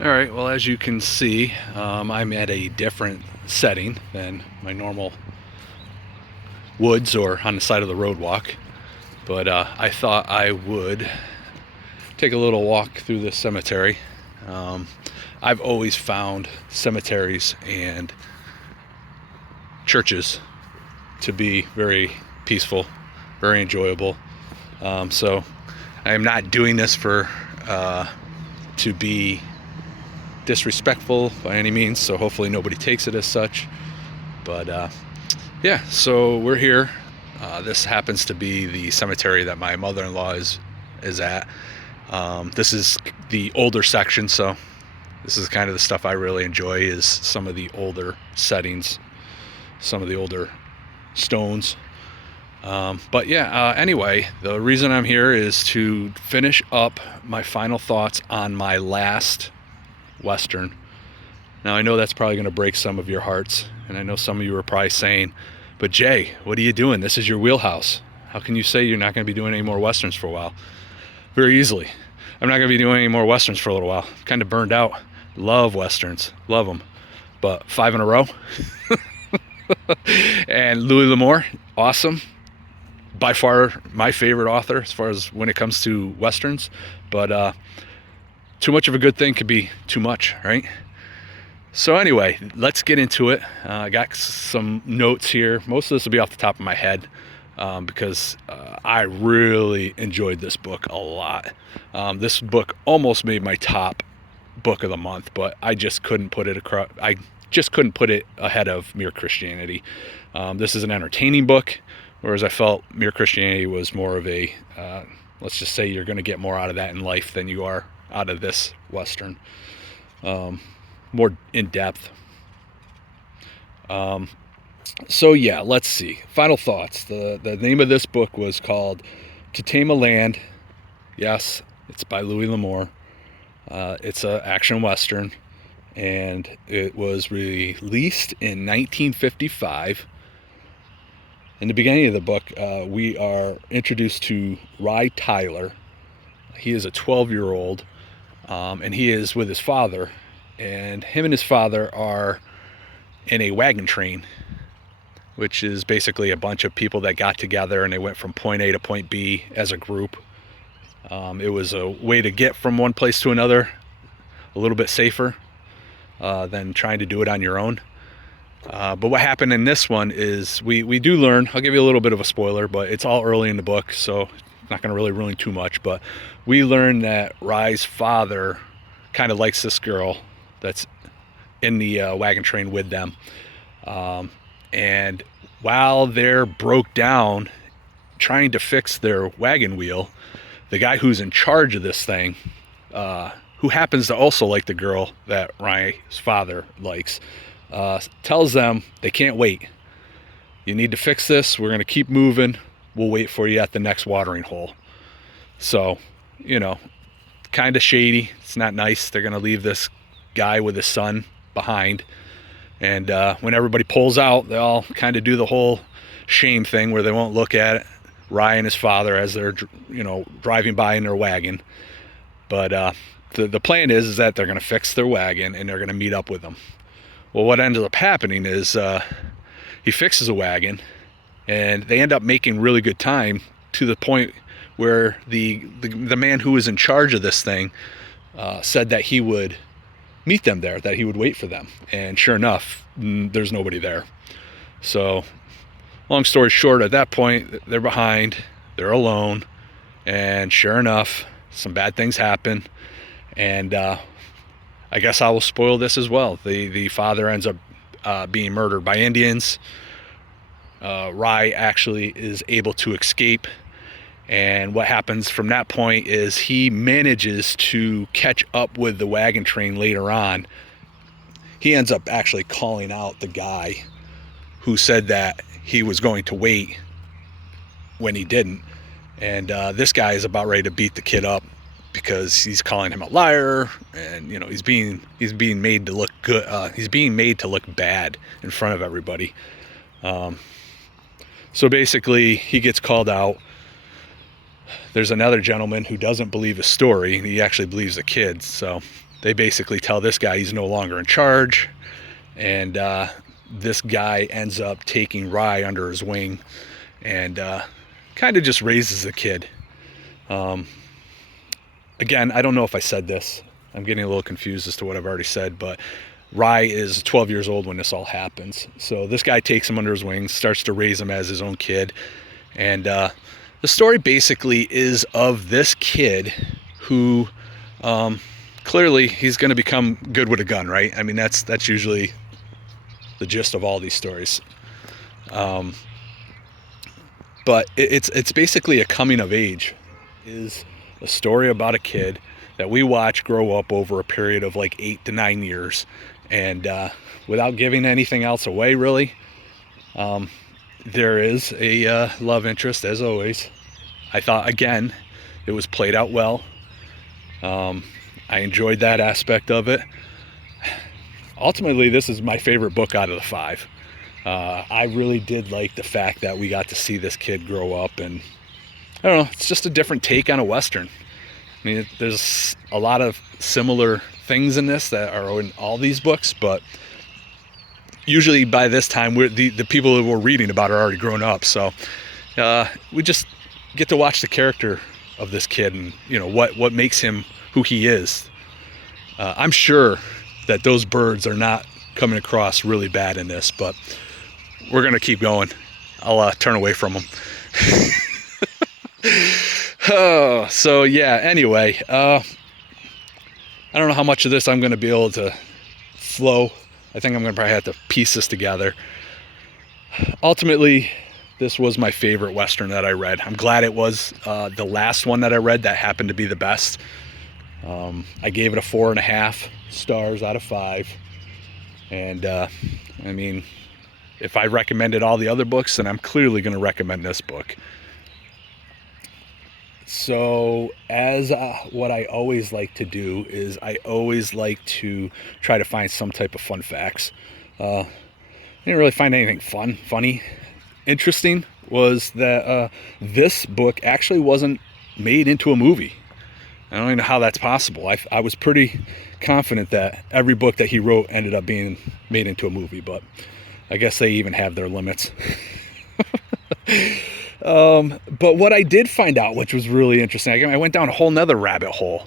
All right, well, as you can see, I'm at a different setting than my normal woods or on the side of the road walk. But I thought I would take a little walk through this cemetery. Um, I've always found cemeteries and churches to be very peaceful, very enjoyable. So I am not doing this for to be disrespectful by any means. So hopefully nobody takes it as such. But yeah, so we're here. This happens to be the cemetery that my mother-in-law is at. This is the older section, so this is kind of the stuff I really enjoy, is some of the older settings, some of the older stones. But yeah, anyway, the reason I'm here is to finish up my final thoughts on my last Western. Now, I know that's probably going to break some of your hearts, and I know some of you are probably saying, but Jay, what are you doing? This is your wheelhouse. How can you say you're not going to be doing any more Westerns for a while? Very easily. I'm not going to be doing any more Westerns for a little while. I'm kind of burned out. Love Westerns. Love them. But 5 in a row. And Louis L'Amour, awesome. By far my favorite author as far as when it comes to Westerns. But too much of a good thing could be too much, right? So anyway, let's get into it. I got some notes here. Most of this will be off the top of my head because I really enjoyed this book a lot. This book almost made my top book of the month, but I just couldn't put it across. I just couldn't put it ahead of Mere Christianity. This is an entertaining book, whereas I felt Mere Christianity was more of a, let's just say you're going to get more out of that in life than you are out of this Western. More in depth. So yeah, let's see. Final thoughts. The name of this book was called To Tame A Land. Yes, it's by Louis L'Amour. It's an action Western, and it was released in 1955. In the beginning of the book, we are introduced to Rye Tyler. He is a 12-year-old, and he is with his father. And him and his father are in a wagon train, which is basically a bunch of people that got together and they went from point A to point B as a group. It was a way to get from one place to another a little bit safer than trying to do it on your own. But what happened in this one is we do learn, I'll give you a little bit of a spoiler, but it's all early in the book, so I'm not going to really ruin too much, but we learn that Rye's father kind of likes this girl that's in the wagon train with them. And while they're broke down trying to fix their wagon wheel, the guy who's in charge of this thing, who happens to also like the girl that Rye's father likes, tells them they can't wait. You need to fix this. We're going to keep moving. We'll wait for you at the next watering hole. So, you know, kind of shady. It's not nice. They're going to leave this guy with his son behind. And when everybody pulls out, they all kind of do the whole shame thing where they won't look at Rye and his father as they're, you know, driving by in their wagon. But the plan is that they're going to fix their wagon and they're going to meet up with them. Well, what ends up happening is he fixes a wagon and they end up making really good time to the point where the man who was in charge of this thing said that he would meet them there, that he would wait for them. And sure enough, there's nobody there. So long story short, at that point, they're behind, they're alone, and sure enough, some bad things happen. And I guess I will spoil this as well. The father ends up being murdered by Indians. Rye actually is able to escape. And what happens from that point is he manages to catch up with the wagon train later on. He ends up actually calling out the guy who said that he was going to wait when he didn't. And this guy is about ready to beat the kid up because he's calling him a liar, and you know he's being made to look good. He's being made to look bad in front of everybody. So basically, he gets called out. There's another gentleman who doesn't believe his story. He actually believes the kid. So they basically tell this guy he's no longer in charge, and this guy ends up taking Rye under his wing and kind of just raises the kid. Again, I don't know if I said this. I'm getting a little confused as to what I've already said, but Rye is 12 years old when this all happens. So this guy takes him under his wings, starts to raise him as his own kid. And the story basically is of this kid who clearly he's going to become good with a gun, right? I mean, that's usually the gist of all these stories. But it's basically a coming of age. Is a story about a kid that we watch grow up over a period of like 8 to 9 years, and without giving anything else away, really, there is a love interest, as always. I thought, again, it was played out well. I enjoyed that aspect of it. Ultimately, this is my favorite book out of the 5. I really did like the fact that we got to see this kid grow up, and I don't know, it's just a different take on a Western. I mean, there's a lot of similar things in this that are in all these books, but usually by this time, the people that we're reading about are already grown up, so we just get to watch the character of this kid and, you know, what makes him who he is. I'm sure that those birds are not coming across really bad in this, but we're going to keep going. I'll turn away from them. Oh, so yeah, anyway, I don't know how much of this I'm going to be able to flow. I think I'm going to probably have to piece this together. Ultimately, this was my favorite Western that I read. I'm glad it was the last one that I read that happened to be the best. I gave it a 4.5 stars out of 5. And, I mean, if I recommended all the other books, then I'm clearly going to recommend this book. So as what I always like to do is I always like to try to find some type of fun facts. I didn't really find anything funny. Interesting was that this book actually wasn't made into a movie. I don't even know how that's possible. I was pretty confident that every book that he wrote ended up being made into a movie, but I guess they even have their limits. But what I did find out, which was really interesting, I went down a whole nother rabbit hole.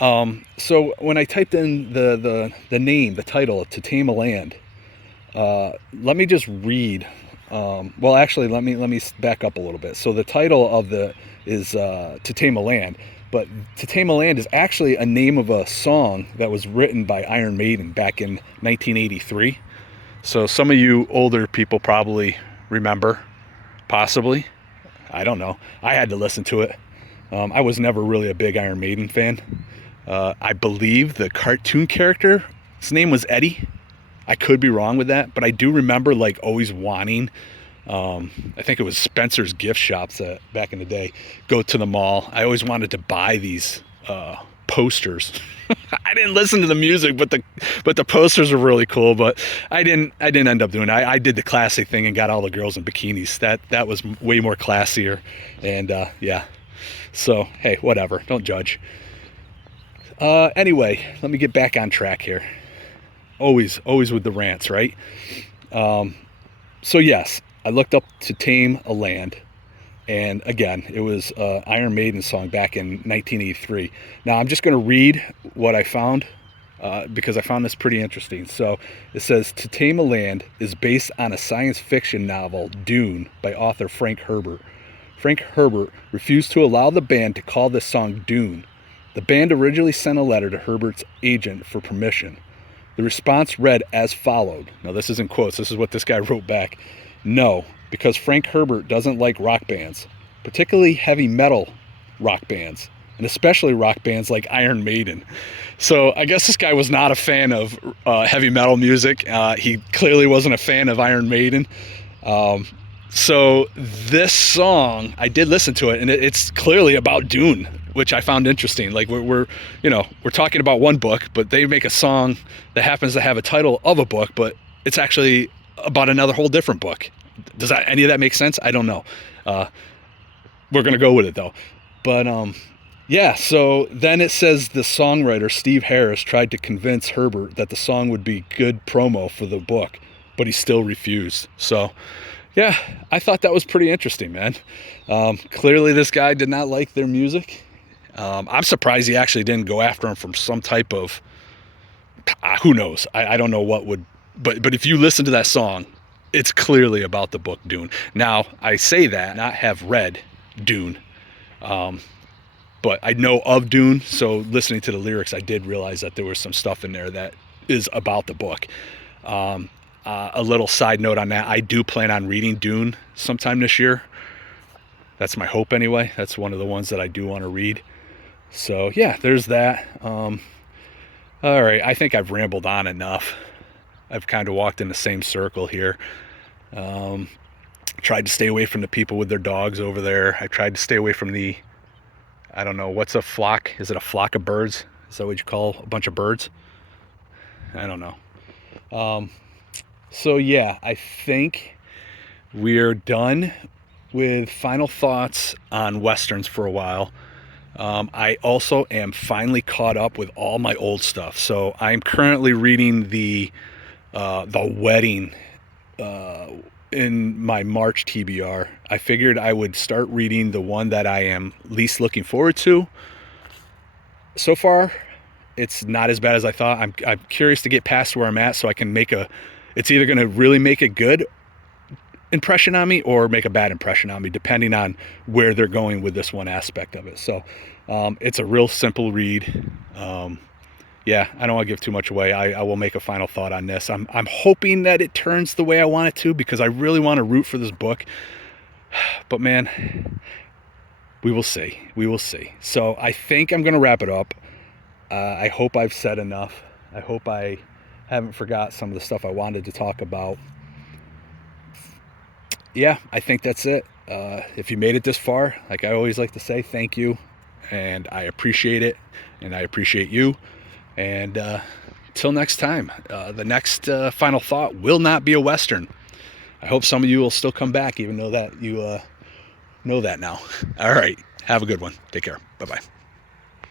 So when I typed in the name, the title of To Tame A Land, let me just read. Well, actually, let me back up a little bit. So the title of is To Tame a Land, but To Tame a Land is actually a name of a song that was written by Iron Maiden back in 1983. So some of you older people probably remember, possibly. I don't know. I had to listen to it. I was never really a big Iron Maiden fan. I believe the cartoon character, his name was Eddie. I could be wrong with that, but I do remember like always wanting, I think it was Spencer's gift shops back in the day, go to the mall. I always wanted to buy these posters. I didn't listen to the music, but the posters were really cool. But I didn't end up doing it. I did the classic thing and got all the girls in bikinis. That was way more classier. And yeah, so hey, whatever. Don't judge. Anyway, let me get back on track here. Always with the rants, right? So yes, I looked up To Tame a Land. And again, it was an Iron Maiden song back in 1983. Now, I'm just going to read what I found because I found this pretty interesting. So it says, To Tame a Land is based on a science fiction novel, Dune, by author Frank Herbert. Frank Herbert refused to allow the band to call this song Dune. The band originally sent a letter to Herbert's agent for permission. The response read as followed. Now, this is in quotes. This is what this guy wrote back. No, because Frank Herbert doesn't like rock bands, particularly heavy metal rock bands, and especially rock bands like Iron Maiden. So I guess this guy was not a fan of heavy metal music. He clearly wasn't a fan of Iron Maiden. So this song, I did listen to it, and it's clearly about Dune, which I found interesting. Like we're talking about one book, but they make a song that happens to have a title of a book, but it's actually about another whole different book. Does any of that make sense? I don't know. We're gonna go with it though. But Yeah, so then it says the songwriter Steve Harris tried to convince Herbert that the song would be good promo for the book, but he still refused. So, yeah, I thought that was pretty interesting, man. Clearly, this guy did not like their music. I'm surprised he actually didn't go after him from some type of who knows. I don't know what would, but if you listen to that song, it's clearly about the book Dune. Now, I say that not have read Dune. But I know of Dune, so listening to the lyrics, I did realize that there was some stuff in there that is about the book. A little side note on that, I do plan on reading Dune sometime this year. That's my hope anyway. That's one of the ones that I do want to read. So yeah, there's that. All right, I think I've rambled on enough. I've kind of walked in the same circle here. Tried to stay away from the people with their dogs over there. I tried to stay away from the, I don't know, what's a flock? Is it a flock of birds? Is that what you call a bunch of birds? I don't know. So yeah, I think we're done with final thoughts on Westerns for a while. I also am finally caught up with all my old stuff. So I'm currently reading the wedding in my March TBR. I figured I would start reading the one that I am least looking forward to. So far, it's not as bad as I thought. I'm curious to get past where I'm at so I can make a. It's either going to really make a good impression on me or make a bad impression on me, depending on where they're going with this one aspect of it. So it's a real simple read. Yeah, I don't want to give too much away. I will make a final thought on this. I'm hoping that it turns the way I want it to, because I really want to root for this book. But man, we will see. We will see. So I think I'm going to wrap it up. I hope I've said enough. I hope I haven't forgot some of the stuff I wanted to talk about. Yeah, I think that's it. If you made it this far, like I always like to say, thank you. And I appreciate it. And I appreciate you. And till next time, the next final thought will not be a Western. I hope some of you will still come back, even though that you know that now. All right. Have a good one. Take care. Bye-bye.